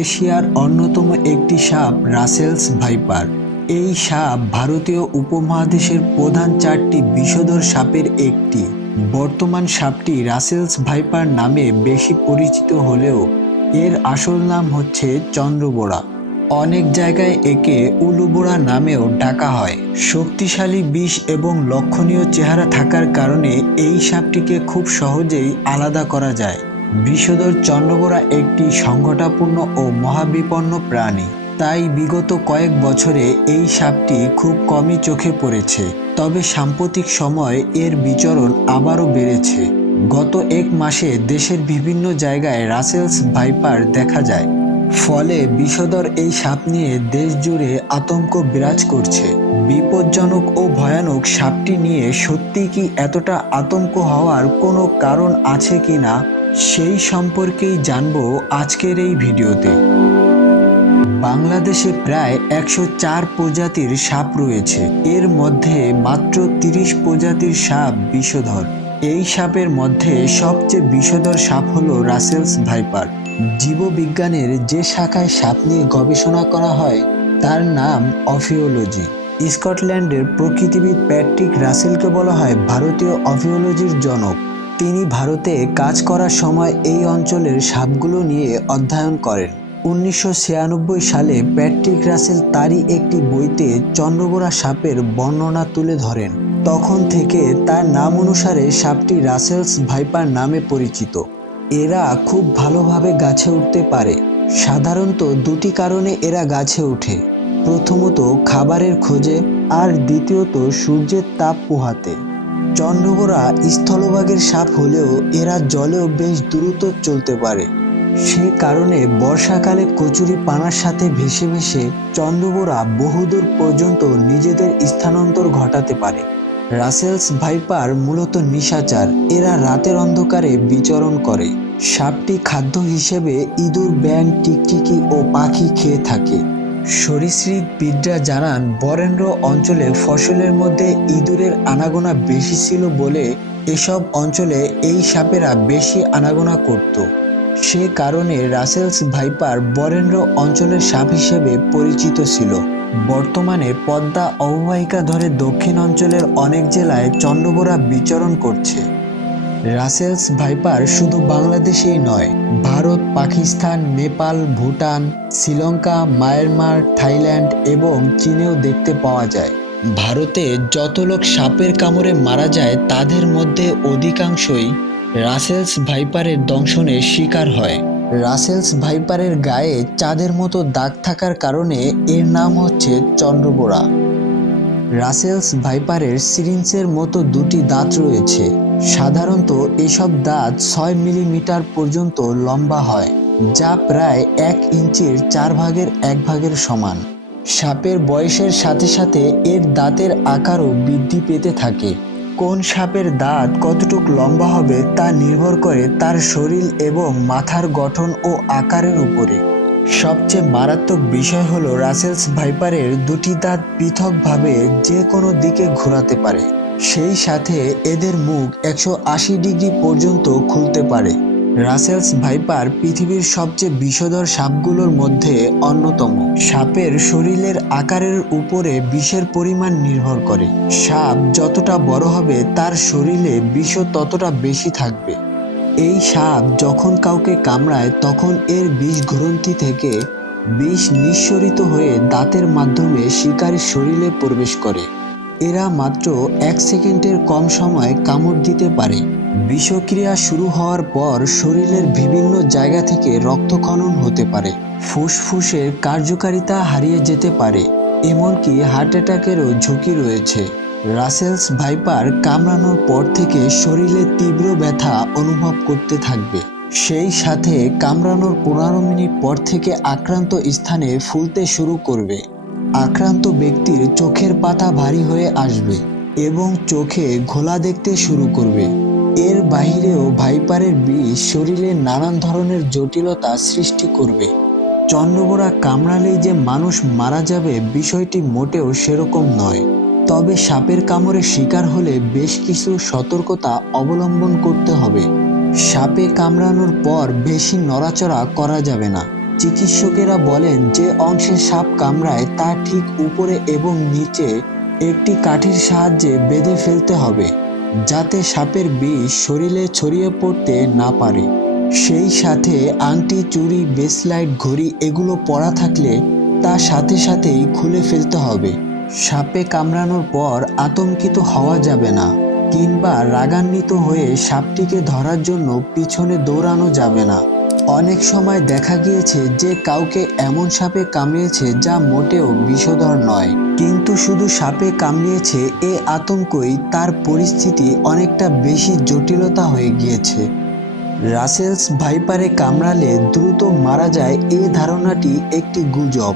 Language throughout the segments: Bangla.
এশিয়ার অন্যতম একটি সাপ রাসেলস ভাইপার। এই সাপ ভারতীয় উপমহাদেশের প্রধান 4টি বিষধর সাপের একটি। বর্তমান সাপটি রাসেলস ভাইপার নামে বেশি পরিচিত হলেও এর আসল নাম হচ্ছে চন্দ্রবোরা। অনেক জায়গায় একে উলুবোরা নামেও ডাকা হয়। শক্তিশালী বিষ এবং লক্ষণীয় চেহারা থাকার কারণে এই সাপটিকে খুব সহজেই আলাদা করা যায়। বিষধর চন্দ্রবোরা একটি সংকটাপূর্ণ ও মহাবিপন্ন প্রাণী, তাই বিগত কয়েক বছরে এই সাপটি খুব কমই চোখে পড়েছে। তবে সাম্প্রতিক সময়ে এর বিচরণ আবারও বেড়েছে। গত এক মাসে দেশের বিভিন্ন জায়গায় রাসেলস ভাইপার দেখা যায়। ফলে বিষধর এই সাপ নিয়ে দেশ জুড়ে আতঙ্ক বিরাজ করছে। বিপজ্জনক ও ভয়ানক সাপটি নিয়ে সত্যি কি এতটা আতঙ্ক হওয়ার কোনো কারণ আছে কিনা সেই সম্পর্কেই জানবো আজকের এই ভিডিওতে। বাংলাদেশে প্রায় 104 প্রজাতির সাপ রয়েছে। এর মধ্যে মাত্র 30 প্রজাতির সাপ বিষধর। এই সাপের মধ্যে সবচেয়ে বিষধর সাপ হলো রাসেলস ভাইপার। জীববিজ্ঞানের যে শাখায় সাপ নিয়ে গবেষণা করা হয় তার নাম অফিওলজি। স্কটল্যান্ডের প্রকৃতিবিদ প্যাট্রিক রাসেলকে বলা হয় ভারতীয় অফিওলজির জনক। তিনি ভারতে কাজ করার সময় এই অঞ্চলের সাপগুলো নিয়ে অধ্যয়ন করেন। 1996 সালে প্যাট্রিক রাসেল তারই একটি বইতে চন্দ্রবোরা সাপের বর্ণনা তুলে ধরেন। তখন থেকে তার নাম অনুসারে সাপটি রাসেলস ভাইপার নামে পরিচিত। এরা খুব ভালোভাবে গাছে উঠতে পারে। সাধারণত দুটি কারণে এরা গাছে ওঠে। প্রথমত খাবারের খোঁজে, আর দ্বিতীয়ত সূর্যের তাপ পোহাতে। চন্দ্রবোরা স্থলভাগের সাপ হলেও এরা জলেও বেশ দ্রুত চলতে পারে। সে কারণে বর্ষাকালে কচুরি পানার সাথে ভেসে ভেসে চন্দ্রবোরা বহুদূর পর্যন্ত নিজেদের স্থানান্তর ঘটাতে পারে। রাসেলস ভাইপার মূলত নিশাচার। এরা রাতের অন্ধকারে বিচরণ করে। সাপটি খাদ্য হিসেবে ইঁদুর, ব্যাঙ, টিকটিকি ও পাখি খেয়ে থাকে। সরীসৃপবিদরা জানান বরেন্দ্র অঞ্চলে ফসলের মধ্যে ইঁদুরের আনাগোনা বেশি ছিল বলে এসব অঞ্চলে এই সাপেরা বেশি আনাগোনা করত। সে কারণে রাসেলস ভাইপার বরেন্দ্র অঞ্চলের সাপ হিসেবে পরিচিত ছিল। বর্তমানে পদ্মা অববাহিকা ধরে দক্ষিণ অঞ্চলের অনেক জেলায় চন্দ্রবোরা বিচরণ করছে। রাসেলস ভাইপার শুধু বাংলাদেশেই নয়, ভারত, পাকিস্তান, নেপাল, ভুটান, শ্রীলঙ্কা, মায়ানমার, থাইল্যান্ড এবং চীনেও দেখতে পাওয়া যায়। ভারতে যত লোক সাপের কামড়ে মারা যায় তাদের মধ্যে অধিকাংশই রাসেলস ভাইপারের দংশনের শিকার হয়। রাসেলস ভাইপারের গায়ে চাঁদের মতো দাগ থাকার কারণে এর নাম হচ্ছে চন্দ্রবোরা। রাসেলস ভাইপারের সিরিঞ্জের মতো দুটি দাঁত রয়েছে। সাধারণত এসব দাঁত 6 মিলিমিটার পর্যন্ত লম্বা হয়, যা প্রায় 1 ইঞ্চির 4 ভাগের 1 ভাগের সমান। সাপের বয়সের সাথে সাথে এর দাঁতের আকারও বৃদ্ধি পেতে থাকে। কোন সাপের দাঁত কতটুকু লম্বা হবে তা নির্ভর করে তার শরীর এবং মাথার গঠন ও আকারের উপরে। সবচেয়ে মারাত্মক বিষয় হলো রাসেলস ভাইপারের দুটি দাঁত পৃথকভাবে যে কোনো দিকে ঘোরাতে পারে। সেই সাথে এদের মুখ 180 ডিগ্রি পর্যন্ত খুলতে পারে। রাসেলস ভাইপার পৃথিবীর সবচেয়ে বিষধর সাপগুলোর মধ্যে অন্যতম। সাপের শরীরের আকারের উপরে বিষের পরিমাণ নির্ভর করে। সাপ যতটা বড় হবে তার শরীরে বিষও ততটা বেশি থাকবে। এই সাপ যখন কাউকে কামড়ায় তখন এর বিষ গ্রন্থি থেকে বিষ নিঃসরিত হয়ে দাঁতের মাধ্যমে শিকারীর শরীরে প্রবেশ করে। এরা মাত্র 1 সেকেন্ডের কম সময়ে কামড় দিতে পারে। বিষক্রিয়া শুরু হওয়ার পর শরীরের বিভিন্ন জায়গা থেকে রক্তক্ষরণ হতে পারে। ফুসফুসের কার্যকারিতা হারিয়ে যেতে পারে। এমনকি হার্ট অ্যাটাকেরও ঝুঁকি রয়েছে। রাসেলস ভাইপার কামড়ানোর পর থেকে শরীরে তীব্র ব্যথা অনুভব করতে থাকবে। সেই সাথে কামড়ানোর 15 মিনিট পর থেকে আক্রান্ত স্থানে ফুলতে শুরু করবে। আক্রান্ত ব্যক্তির চোখের পাতা ভারী হয়ে আসবে এবং চোখে ঘোলা দেখতে শুরু করবে। এর বাহিরেও ভাইপারের বিষ শরীরে নানান ধরনের জটিলতা সৃষ্টি করবে। চন্দ্রবোরা কামড়ালেই যে মানুষ মারা যাবে বিষয়টি মোটেও সেরকম নয়। তবে সাপের কামড়ে শিকার হলে বেশ কিছু সতর্কতা অবলম্বন করতে হবে। সাপে কামড়ানোর পর বেশি নড়াচড়া করা যাবে না। চিকিৎসকেরা বলেন যে অংশে সাপ কামড়ায় তার ঠিক উপরে এবং নিচে একটি কাঠির সাহায্যে বেঁধে ফেলতে হবে, যাতে সাপের বিষ শরীরে ছড়িয়ে পড়তে না পারে। সেই সাথে আংটি, চুড়ি, ব্রেসলাইট, ঘড়ি এগুলো পরা থাকলে তা সাথে সাথেই খুলে ফেলতে হবে। সাপে কামড়ানোর পর আতঙ্কিত হওয়া যাবে না, কিংবা রাগান্বিত হয়ে সাপটিকে ধরার জন্য পিছনে দৌড়ানো যাবে না। অনেক সময় দেখা গিয়েছে যে কাউকে এমন সাপে কামড়িয়েছে যা মোটেও বিষধর নয়, কিন্তু শুধু সাপে কামড়িয়েছে এ আতঙ্কই তার পরিস্থিতি অনেকটা বেশি জটিলতা হয়ে গিয়েছে। রাসেলস ভাইপারে কামড়ালে দ্রুত মারা যায় এ ধারণাটি একটি গুজব।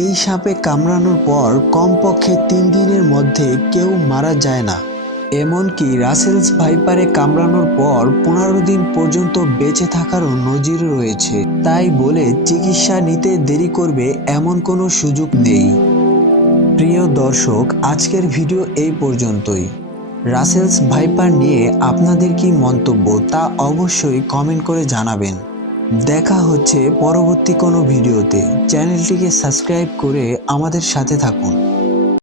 এই সাপে কামড়ানোর পর কমপক্ষে 3 দিনের মধ্যে কেউ মারা যায় না। এমনকি রাসেলস ভাইপারে কামড়ানোর পর 15 দিন পর্যন্ত বেঁচে থাকারও নজির রয়েছে। তাই বলে চিকিৎসা নিতে দেরি করবে এমন কোনো সুযোগ নেই। প্রিয় দর্শক, আজকের ভিডিও এই পর্যন্তই। রাসেলস ভাইপার নিয়ে আপনাদের কি মন্তব্য তা অবশ্যই কমেন্ট করে জানাবেন। দেখা হচ্ছে পরবর্তী কোনো ভিডিওতে। চ্যানেলটিকে সাবস্ক্রাইব করে আমাদের সাথে থাকুন।